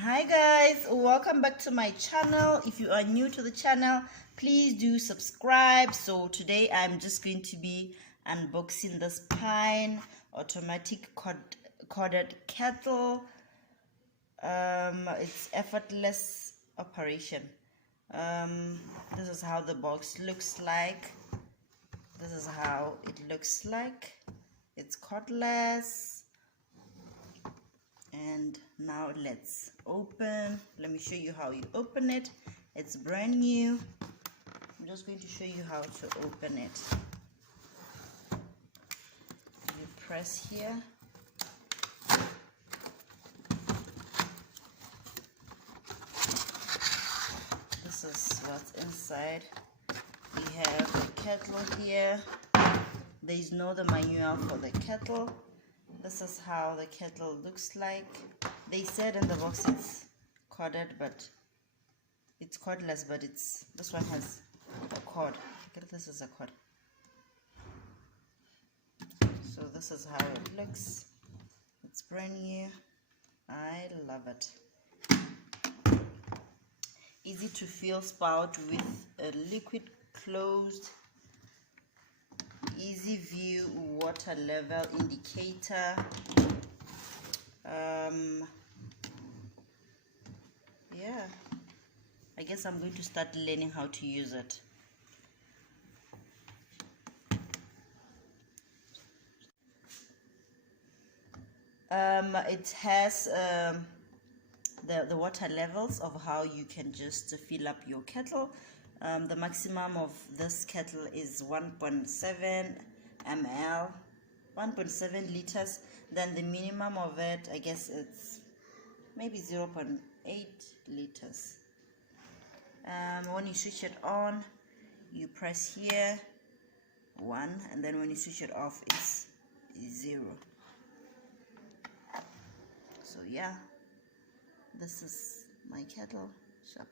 Hi guys, welcome back to my channel. If you are new to the channel, please do subscribe. So today I'm just going to be unboxing this Pine automatic corded kettle. It's effortless operation. This is how the box looks like. This is how it looks like. It's cordless. And now let's open. Let me show you how you open it. It's brand new. I'm just going to show you how to open it. You press here. This is what's inside. We have the kettle here. There is no the manual for the kettle. This is how the kettle looks like. They said in the box it's corded, but it's cordless, but this one has a cord. This is a cord. So this is how it looks. It's brand new. I love it. Easy to fill spout with a liquid closed. Easy view water level indicator. Yeah, I guess I'm going to start learning how to use it. It has the water levels of how you can just fill up your kettle. The maximum of this kettle is 1.7 ml, 1.7 liters. Then the minimum of it, I guess it's maybe 0.8 liters. When you switch it on, you press here 1, and then when you switch it off, it's 0. So yeah, this is my kettle shop.